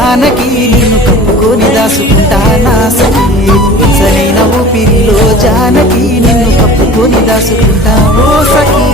జానకి నిన్ను కప్పుకొని దాసుకుంటా నా సఖీ వెచ్చనైన ఊపిరిలో జానకి నిన్ను కప్పుకొని దాసుకుంటా ఓ సఖీ